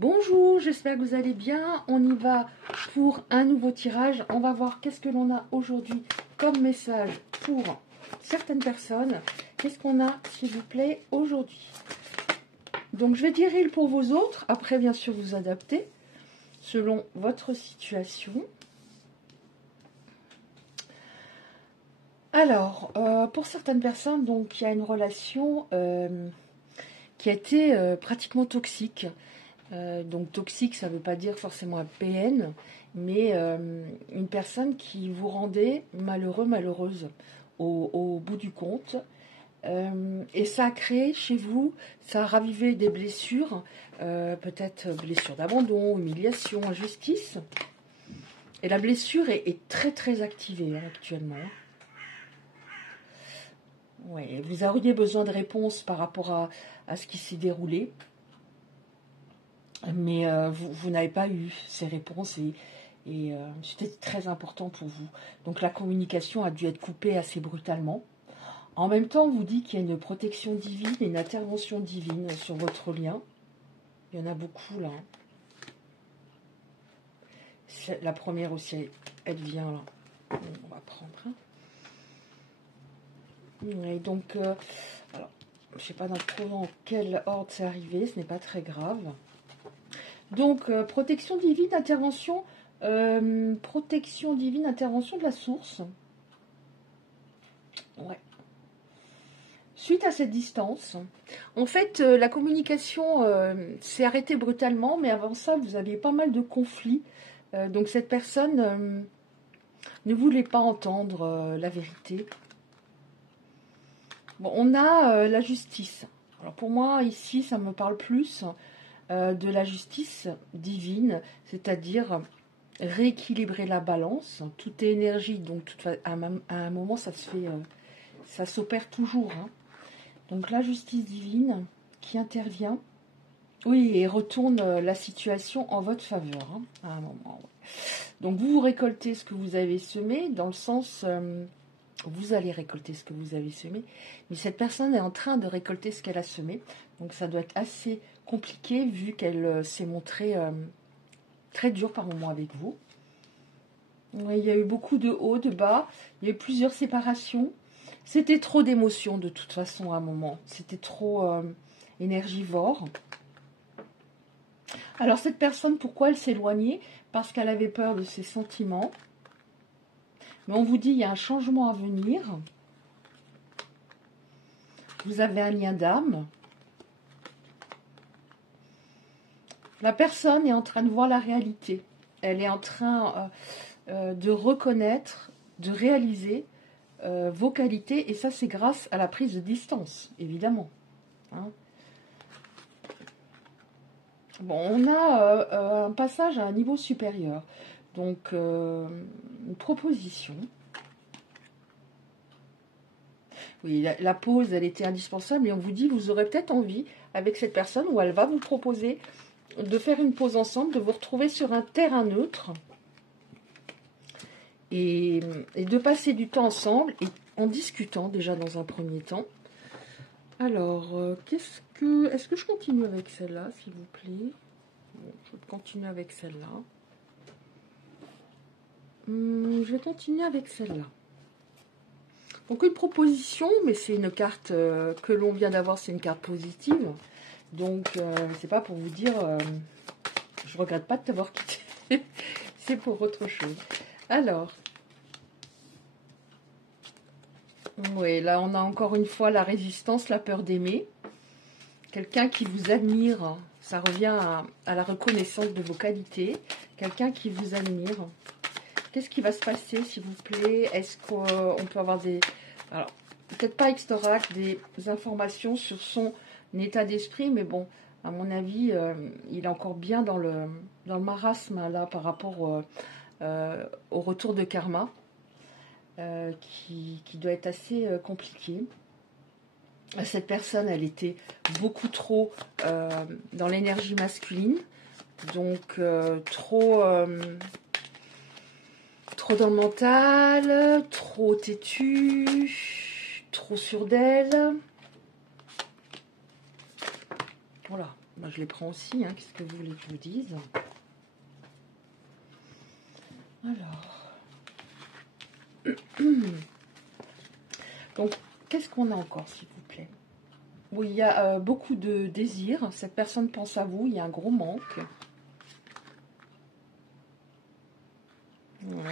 Bonjour, j'espère que vous allez bien. On y va pour un nouveau tirage. On va voir qu'est-ce que l'on a aujourd'hui comme message pour certaines personnes. Qu'est-ce qu'on a, s'il vous plaît, aujourd'hui? Donc, je vais tirer le pour vos autres. Après, bien sûr, vous adaptez selon votre situation. Alors, pour certaines personnes, donc, il y a une relation qui a été pratiquement toxique. Donc toxique, ça ne veut pas dire forcément un PN, mais une personne qui vous rendait malheureux, malheureuse au bout du compte. Et ça a créé chez vous, ça a ravivé des blessures, peut-être blessures d'abandon, humiliation, injustice. Et la blessure est très très activée actuellement. Ouais, vous auriez besoin de réponses par rapport à ce qui s'est déroulé. Mais vous n'avez pas eu ces réponses et c'était très important pour vous. Donc la communication a dû être coupée assez brutalement. En même temps, on vous dit qu'il y a une protection divine et une intervention divine sur votre lien. Il y en a beaucoup là. La première aussi, elle vient là. On va prendre. Et donc, alors, je ne sais pas dans quel ordre c'est arrivé, ce n'est pas très grave. Donc, protection divine, intervention de la source. Ouais. Suite à cette distance, en fait, la communication s'est arrêtée brutalement, mais avant ça, vous aviez pas mal de conflits. Donc, cette personne ne voulait pas entendre la vérité. Bon, on a la justice. Alors, pour moi, ici, ça me parle plus de la justice divine, c'est-à-dire rééquilibrer la balance. Tout est énergie, donc à un moment ça se fait, ça s'opère toujours. Hein. Donc la justice divine qui intervient, oui, et retourne la situation en votre faveur. Hein, à un moment. Ouais. Donc vous récoltez ce que vous avez semé, dans le sens vous allez récolter ce que vous avez semé, mais cette personne est en train de récolter ce qu'elle a semé. Donc ça doit être assez compliqué vu qu'elle s'est montrée très dure par moment avec vous. Ouais, il y a eu beaucoup de hauts, de bas, il y a eu plusieurs séparations. C'était trop d'émotions de toute façon à un moment. C'était trop énergivore. Alors cette personne, pourquoi elle s'éloignait? Parce qu'elle avait peur de ses sentiments. Mais on vous dit, il y a un changement à venir. Vous avez un lien d'âme. La personne est en train de voir la réalité. Elle est en train de reconnaître, de réaliser vos qualités. Et ça, c'est grâce à la prise de distance, évidemment. Hein. Bon, on a un passage à un niveau supérieur. Donc, une proposition. Oui, la pause, elle était indispensable. Et on vous dit, vous aurez peut-être envie, avec cette personne, où elle va vous proposer de faire une pause ensemble, de vous retrouver sur un terrain neutre. Et de passer du temps ensemble, et en discutant déjà dans un premier temps. Alors, est-ce que je continue avec celle-là, s'il vous plaît? Bon, je vais continuer avec celle-là. Je vais continuer avec celle-là. Donc une proposition, mais c'est une carte que l'on vient d'avoir, c'est une carte positive. Donc c'est pas pour vous dire, je regrette pas de t'avoir quitté, c'est pour autre chose. Alors, oui, là on a encore une fois la résistance, la peur d'aimer. Quelqu'un qui vous admire, ça revient à la reconnaissance de vos qualités. Quelqu'un qui vous admire. Qu'est-ce qui va se passer, s'il vous plaît? Est-ce qu'on peut avoir des... Alors, peut-être pas Extorac, des informations sur son état d'esprit, mais bon, à mon avis, il est encore bien dans le marasme, là, par rapport au retour de karma, qui doit être assez compliqué. Cette personne, elle était beaucoup trop dans l'énergie masculine, donc trop dans le mental, trop têtue, trop sûre d'elle. Voilà. Moi, je les prends aussi, hein. Qu'est-ce que vous voulez que je vous dise? Alors. Donc, qu'est-ce qu'on a encore, s'il vous plaît? Oui, il y a beaucoup de désirs. Cette personne pense à vous, il y a un gros manque.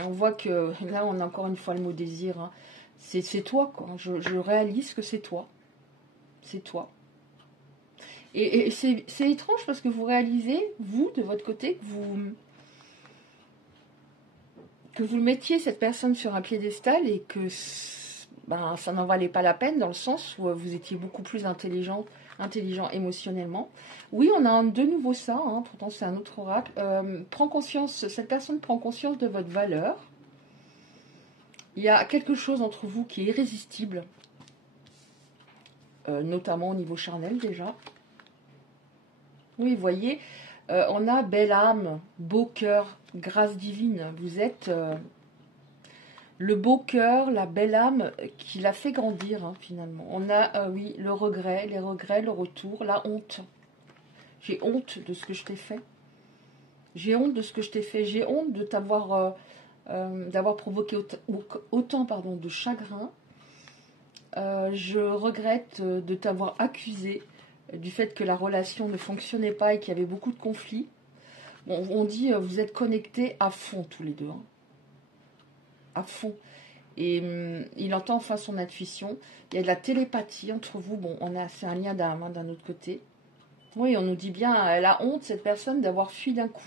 On voit que, là, on a encore une fois le mot désir, hein. C'est toi, quoi. Je réalise que c'est toi. C'est toi. Et c'est étrange parce que vous réalisez, vous, de votre côté, que vous mettiez cette personne sur un piédestal et que ben, ça n'en valait pas la peine, dans le sens où vous étiez beaucoup plus intelligent émotionnellement. Oui, on a de nouveau ça, hein, pourtant c'est un autre oracle. Prends conscience, cette personne prend conscience de votre valeur. Il y a quelque chose entre vous qui est irrésistible, notamment au niveau charnel déjà. Oui, vous voyez, on a belle âme, beau cœur, grâce divine. Vous êtes le beau cœur, la belle âme qui l'a fait grandir, hein, finalement. On a, oui, le regret, les regrets, le retour, la honte. J'ai honte de ce que je t'ai fait. J'ai honte de ce que je t'ai fait. J'ai honte de t'avoir, d'avoir provoqué autant pardon, de chagrin. Je regrette de t'avoir accusé du fait que la relation ne fonctionnait pas et qu'il y avait beaucoup de conflits. Bon, on dit vous êtes connectés à fond tous les deux, hein. À fond. Et il entend enfin son intuition. Il y a de la télépathie entre vous. Bon, c'est un lien d'âme, hein, d'un autre côté. Oui, on nous dit bien, elle a honte, cette personne, d'avoir fui d'un coup.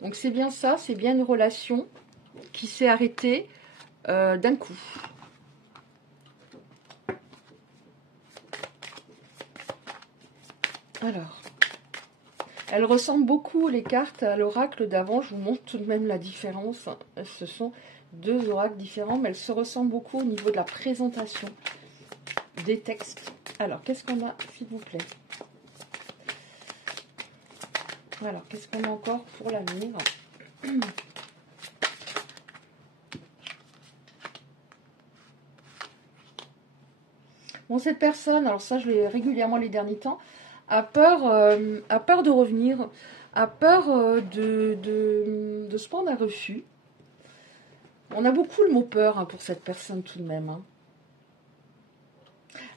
Donc c'est bien ça, c'est bien une relation qui s'est arrêtée d'un coup. Alors, elle ressemble beaucoup, les cartes, à l'oracle d'avant. Je vous montre tout de même la différence. Ce sont deux oracles différents, mais elles se ressemblent beaucoup au niveau de la présentation des textes. Alors, qu'est-ce qu'on a, s'il vous plaît? Alors, qu'est-ce qu'on a encore pour l'avenir? Bon, cette personne, alors ça, je l'ai régulièrement les derniers temps, a peur de revenir, a peur de se prendre un refus. On a beaucoup le mot peur, hein, pour cette personne tout de même, hein.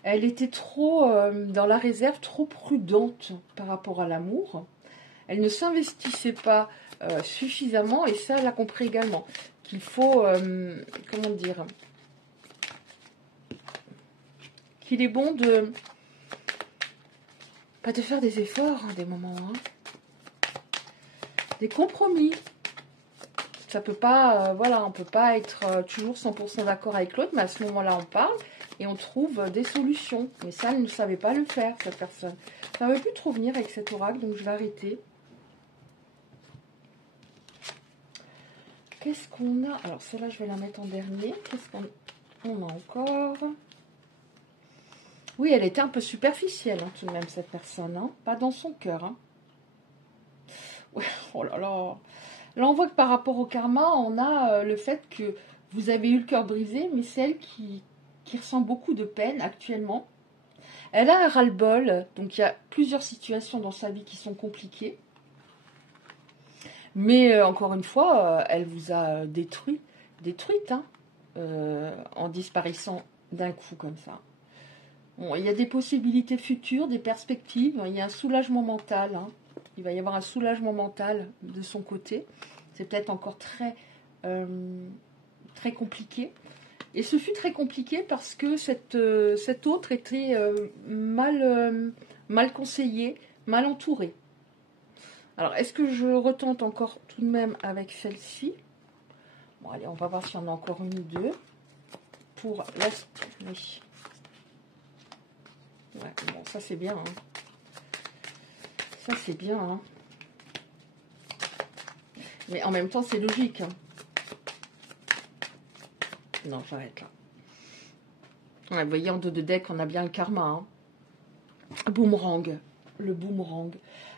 Elle était trop dans la réserve, trop prudente par rapport à l'amour. Elle ne s'investissait pas suffisamment, et ça, elle a compris également. Qu'il faut, comment dire, qu'il est bon de pas de faire des efforts, hein, des moments, hein. Des compromis. Ça peut pas, voilà, on peut pas être toujours 100% d'accord avec l'autre, mais à ce moment-là, on parle et on trouve des solutions. Mais ça, elle ne savait pas le faire, cette personne. Ça ne veut plus trop venir avec cet oracle, donc je vais arrêter. Qu'est-ce qu'on a? Alors, celle-là, je vais la mettre en dernier. Qu'est-ce qu'on a encore? Oui, elle était un peu superficielle, hein, tout de même, cette personne, hein. Pas dans son cœur, hein. Ouais, oh là là. Là, on voit que par rapport au karma, on a le fait que vous avez eu le cœur brisé, mais c'est elle qui ressent beaucoup de peine actuellement. Elle a un ras-le-bol, donc il y a plusieurs situations dans sa vie qui sont compliquées. Mais encore une fois, elle vous a détruite, hein, en disparaissant d'un coup comme ça. Bon, il y a des possibilités futures, des perspectives, il y a un soulagement mental, hein. Il va y avoir un soulagement mental de son côté. C'est peut-être encore très compliqué. Et ce fut très compliqué parce que cette autre était mal conseillée, mal entourée. Alors, est-ce que je retente encore tout de même avec celle-ci? Bon, allez, on va voir s'il y en a encore une ou deux. Pour la... Oui. Ouais, bon, ça c'est bien, hein. Ça c'est bien, hein. Mais en même temps, c'est logique, hein. Non, j'arrête là. Ouais, vous voyez, en dos de deck, on a bien le karma, hein. Boomerang. Le boomerang.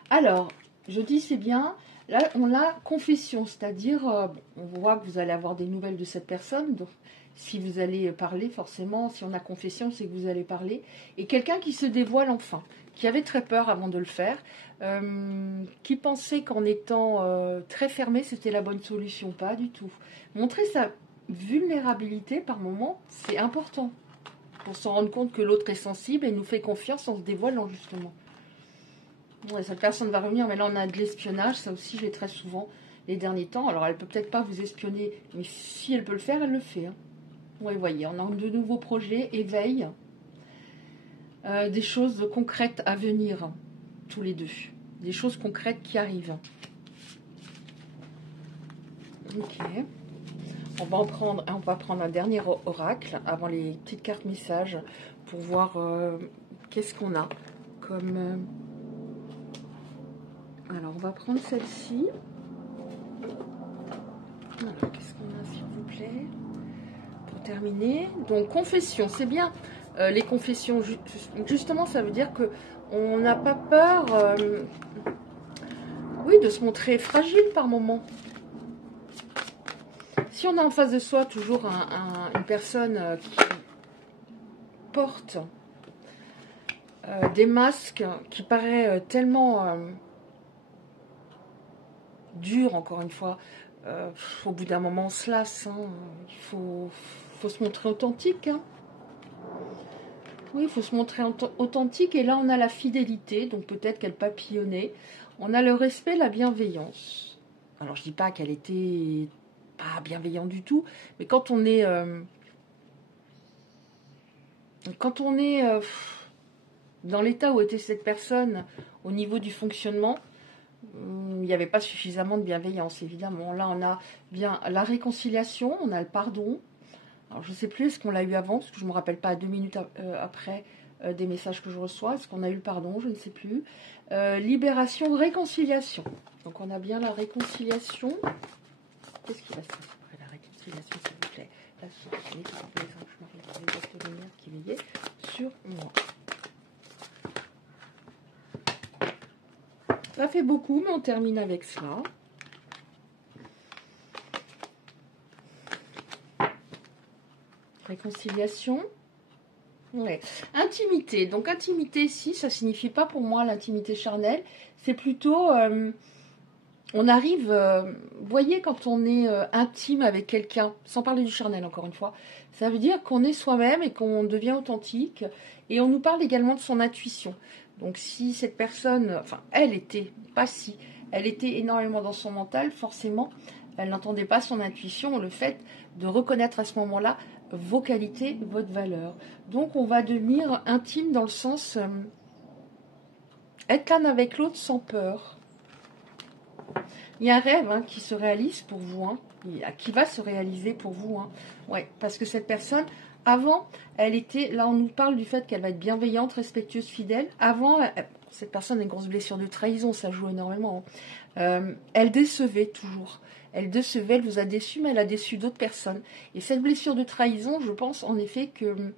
Alors, je dis c'est bien. Là, on a confession, c'est-à-dire, on voit que vous allez avoir des nouvelles de cette personne. Donc, Si vous allez parler, forcément, si on a confession, c'est que vous allez parler. Et quelqu'un qui se dévoile enfin, qui avait très peur avant de le faire, qui pensait qu'en étant très fermé, c'était la bonne solution. Pas du tout. Montrer sa vulnérabilité par moment, c'est important. Pour se rendre compte que l'autre est sensible et nous fait confiance en se dévoilant, justement. Ouais, cette personne va revenir, mais là on a de l'espionnage, ça aussi j'ai très souvent les derniers temps. Alors elle peut peut-être pas vous espionner, mais si elle peut le faire, elle le fait. Hein. Ouais, voyez, on a de nouveaux projets, éveil, des choses concrètes à venir, tous les deux. Des choses concrètes qui arrivent. Ok. On va prendre un dernier oracle avant les petites cartes messages pour voir qu'est-ce qu'on a comme... Alors, on va prendre celle-ci. Alors, qu'est-ce qu'on a, s'il vous plaît? Pour terminer. Donc, confession, c'est bien. Les confessions, justement, ça veut dire qu'on n'a pas peur oui, de se montrer fragile par moment. Si on a en face de soi toujours une personne qui porte des masques qui paraît tellement dur, encore une fois, au bout d'un moment on se lasse, hein. Il faut se montrer authentique, hein. Oui, il faut se montrer authentique, et là on a la fidélité, donc peut-être qu'elle papillonnait, on a le respect, la bienveillance. Alors je dis pas qu'elle était pas bienveillante du tout, mais quand on est dans l'état où était cette personne au niveau du fonctionnement, il n'y avait pas suffisamment de bienveillance, évidemment. Là, on a bien la réconciliation, on a le pardon. Alors, je ne sais plus, est-ce qu'on l'a eu avant, parce que je ne me rappelle pas à 2 minutes après des messages que je reçois. Est-ce qu'on a eu le pardon? Je ne sais plus. Libération, réconciliation. Donc, on a bien la réconciliation. Qu'est-ce qui va se passer après la réconciliation, s'il vous plaît? La société, les lumières qui veillaient sur moi. Ça fait beaucoup, mais on termine avec cela. Réconciliation. Ouais. Intimité. Donc, intimité, ici, ça ne signifie pas pour moi l'intimité charnelle. C'est plutôt... on arrive... vous voyez, quand on est intime avec quelqu'un, sans parler du charnel, encore une fois, ça veut dire qu'on est soi-même et qu'on devient authentique. Et on nous parle également de son intuition. Donc, si cette personne... Enfin, elle était énormément dans son mental, forcément, elle n'entendait pas son intuition, le fait de reconnaître à ce moment-là vos qualités, votre valeur. Donc, on va devenir intime dans le sens être l'un avec l'autre sans peur. Il y a un rêve qui se réalise pour vous, qui va se réaliser pour vous. Ouais, parce que cette personne, avant, elle était... Là, on nous parle du fait qu'elle va être bienveillante, respectueuse, fidèle. Avant, cette personne a une grosse blessure de trahison, ça joue énormément. Elle décevait toujours. Elle décevait, elle vous a déçu, mais elle a déçu d'autres personnes. Et cette blessure de trahison, je pense en effet que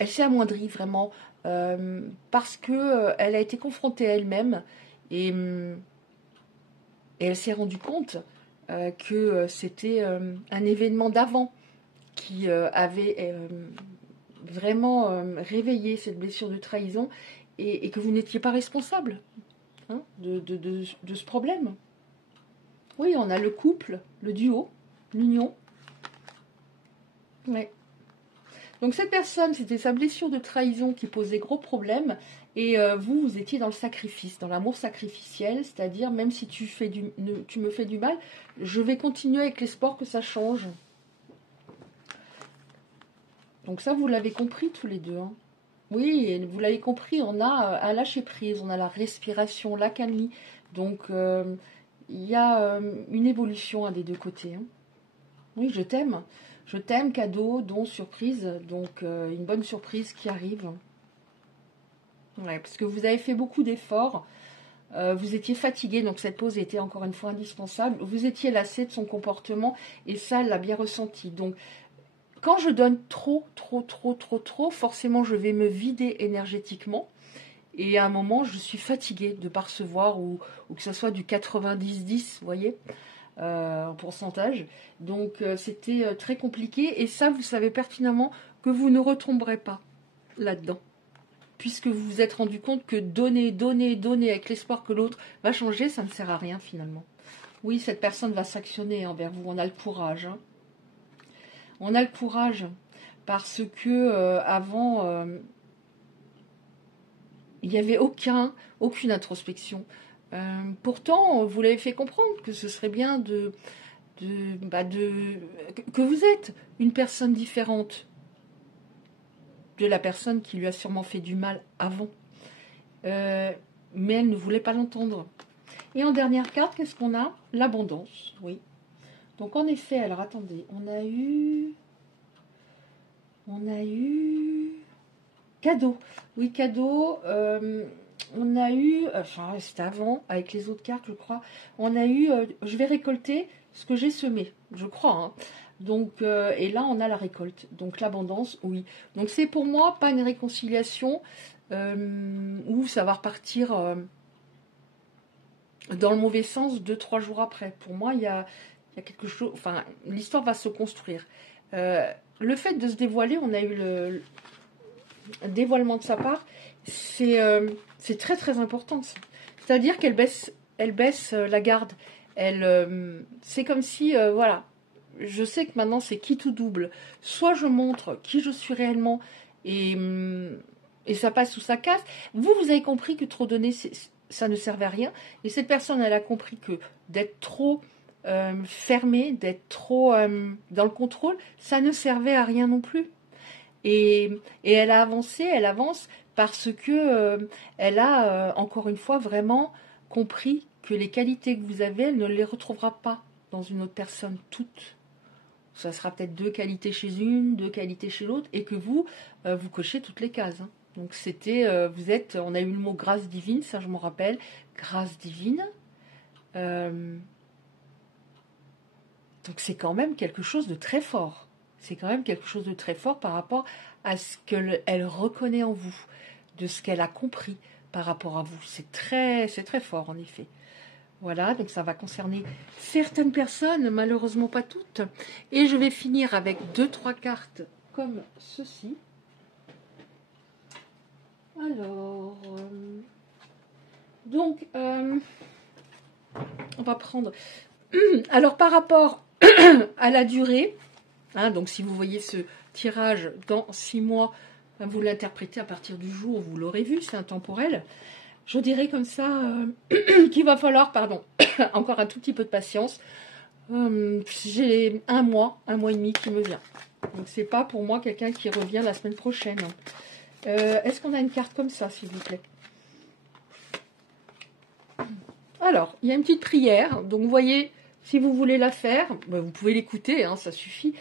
elle s'est amoindrie vraiment parce que elle a été confrontée à elle-même et elle s'est rendue compte que c'était un événement d'avant qui avait vraiment réveillé cette blessure de trahison et que vous n'étiez pas responsable de ce problème. Oui, on a le couple, le duo, l'union. Ouais. Donc cette personne, c'était sa blessure de trahison qui posait gros problèmes. Et vous étiez dans le sacrifice, dans l'amour sacrificiel. C'est-à-dire, même si tu me fais du mal, je vais continuer avec l'espoir que ça change. Donc ça, vous l'avez compris tous les deux. Oui, vous l'avez compris, on a un lâcher-prise, on a la respiration, l'accalmie. Donc... il y a une évolution des deux côtés. Oui, je t'aime. Je t'aime, cadeau, don, surprise. Donc, une bonne surprise qui arrive. Ouais, parce que vous avez fait beaucoup d'efforts. Vous étiez fatigué, donc cette pause était encore une fois indispensable. Vous étiez lassé de son comportement et ça, elle l'a bien ressenti. Donc, quand je donne trop, forcément, je vais me vider énergétiquement. Et à un moment, je suis fatiguée de ne pas recevoir ou que ce soit du 90-10, vous voyez. en pourcentage. Donc c'était très compliqué. Et ça, vous savez pertinemment que vous ne retomberez pas là-dedans. Puisque vous vous êtes rendu compte que donner, donner, donner avec l'espoir que l'autre va changer, ça ne sert à rien finalement. Oui, cette personne va s'actionner envers vous. On a le courage. Hein. On a le courage parce que avant, il n'y avait aucune introspection. Pourtant, vous l'avez fait comprendre que ce serait bien que vous êtes une personne différente de la personne qui lui a sûrement fait du mal avant. Mais elle ne voulait pas l'entendre. Et en dernière carte, qu'est-ce qu'on a? L'abondance, oui. Donc en effet, alors attendez, on a eu cadeau. Oui, cadeau. On a eu, enfin c'était avant, avec les autres cartes, je crois. On a eu, je vais récolter ce que j'ai semé, je crois. Hein. Donc, et là, on a la récolte. Donc l'abondance, oui. Donc c'est pour moi pas une réconciliation où ça va repartir dans le mauvais sens 2-3 jours après. Pour moi, il y a quelque chose. Enfin, l'histoire va se construire. Le fait de se dévoiler, on a eu le dévoilement de sa part, c'est très très important. C'est-à-dire qu'elle baisse la garde. C'est comme si, voilà, je sais que maintenant c'est qui tout double. Soit je montre qui je suis réellement et ça passe ou ça casse. Vous avez compris que trop donner, ça ne servait à rien. Et cette personne, elle a compris que d'être trop fermée, d'être trop dans le contrôle, ça ne servait à rien non plus. Et elle avance parce que elle a, encore une fois, vraiment compris que les qualités que vous avez, elle ne les retrouvera pas dans une autre personne, toutes. Ça sera peut-être 2 qualités chez une, 2 qualités chez l'autre, et que vous cochez toutes les cases. Hein. Donc c'était, on a eu le mot grâce divine, ça je m'en rappelle, grâce divine. Donc c'est quand même quelque chose de très fort. C'est quand même quelque chose de très fort par rapport à ce qu'elle reconnaît en vous, de ce qu'elle a compris par rapport à vous. C'est très fort en effet. Voilà, donc ça va concerner certaines personnes, malheureusement pas toutes. Et je vais finir avec 2-3 cartes comme ceci. Alors, donc, on va prendre... Alors, par rapport à la durée, hein, donc si vous voyez ce tirage dans 6 mois, vous l'interprétez à partir du jour où vous l'aurez vu, c'est intemporel. Je dirais comme ça qu'il va falloir, encore un tout petit peu de patience. J'ai un mois et demi qui me vient. Donc c'est pas pour moi quelqu'un qui revient la semaine prochaine. Est-ce qu'on a une carte comme ça, s'il vous plaît? Alors, il y a une petite prière. Donc vous voyez, si vous voulez la faire, vous pouvez l'écouter, hein, ça suffit.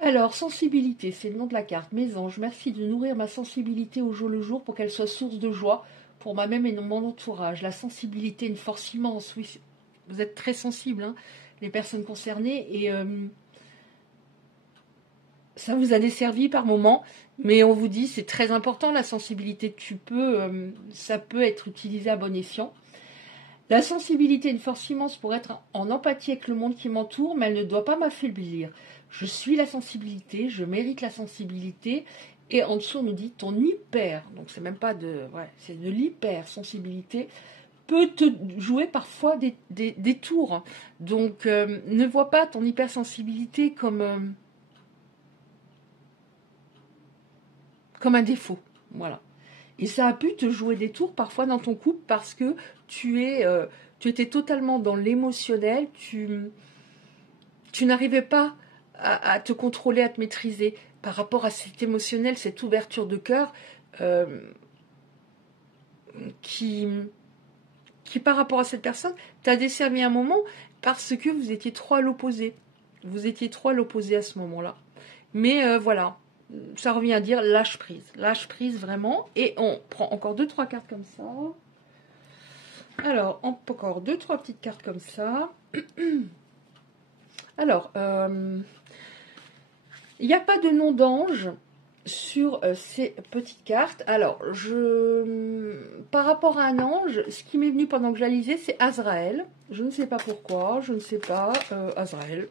Alors, sensibilité, c'est le nom de la carte. Mes anges, merci de nourrir ma sensibilité au jour le jour pour qu'elle soit source de joie pour moi-même et mon entourage. La sensibilité, une force immense. Oui, vous êtes très sensibles, hein, les personnes concernées, et ça vous a desservi par moments, mais on vous dit c'est très important la sensibilité. Ça peut être utilisé à bon escient. La sensibilité est une force immense pour être en empathie avec le monde qui m'entoure, mais elle ne doit pas m'affaiblir. Je suis la sensibilité, je mérite la sensibilité. Et en dessous, on nous dit ton hyper, donc c'est même pas c'est de l'hypersensibilité, peut te jouer parfois des tours. Donc, ne vois pas ton hypersensibilité comme un défaut. Voilà. Et ça a pu te jouer des tours parfois dans ton couple parce que tu étais totalement dans l'émotionnel, tu n'arrivais pas à te contrôler, à te maîtriser par rapport à cet émotionnel, cette ouverture de cœur qui par rapport à cette personne t'a desservi un moment parce que vous étiez trop à l'opposé. Vous étiez trop à l'opposé à ce moment-là. Mais voilà, ça revient à dire lâche prise vraiment. Et on prend encore 2-3 cartes comme ça. Alors, encore 2-3 petites cartes comme ça. Alors, il n'y a pas de nom d'ange sur ces petites cartes. Alors, par rapport à un ange, ce qui m'est venu pendant que je la lisais, c'est Azraël. Je ne sais pas pourquoi, je ne sais pas. Azraël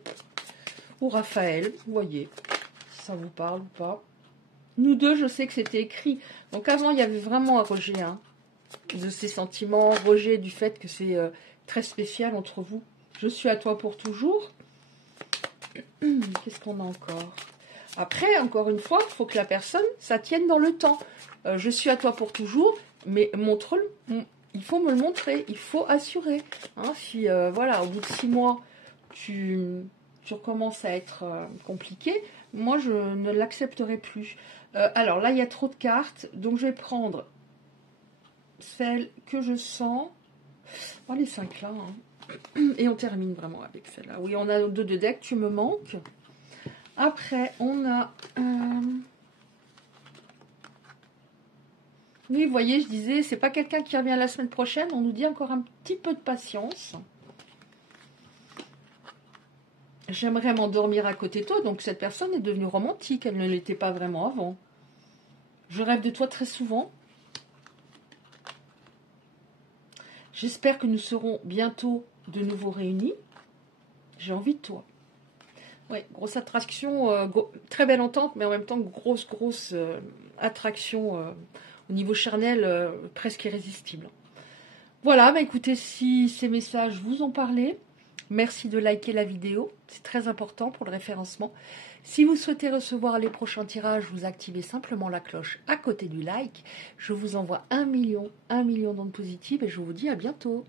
ou Raphaël, vous voyez, si ça vous parle ou pas. Nous deux, je sais que c'était écrit. Donc avant, il y avait vraiment un rejet de ces sentiments, rejet du fait que c'est très spécial entre vous. Je suis à toi pour toujours. Qu'est-ce qu'on a encore? Après, encore une fois, il faut que la personne, ça tienne dans le temps. Je suis à toi pour toujours, mais montre-le. Il faut me le montrer, il faut assurer. Hein, si, voilà, au bout de 6 mois, tu recommences à être compliqué, moi, je ne l'accepterai plus. Alors là, il y a trop de cartes, donc je vais prendre celle que je sens. Oh, les 5 là. Hein. Et on termine vraiment avec celle-là. Oui, on a 2 de deck, tu me manques. Après, on a... Oui, vous voyez, je disais, c'est pas quelqu'un qui revient la semaine prochaine. On nous dit encore un petit peu de patience. J'aimerais m'endormir à côté de toi. Donc, cette personne est devenue romantique. Elle ne l'était pas vraiment avant. Je rêve de toi très souvent. J'espère que nous serons bientôt de nouveau réunis. J'ai envie de toi. Oui, grosse attraction, très belle entente, mais en même temps, grosse attraction au niveau charnel, presque irrésistible. Voilà, bah écoutez, si ces messages vous ont parlé, merci de liker la vidéo, c'est très important pour le référencement. Si vous souhaitez recevoir les prochains tirages, vous activez simplement la cloche à côté du like. Je vous envoie 1 million d'ondes positives et je vous dis à bientôt.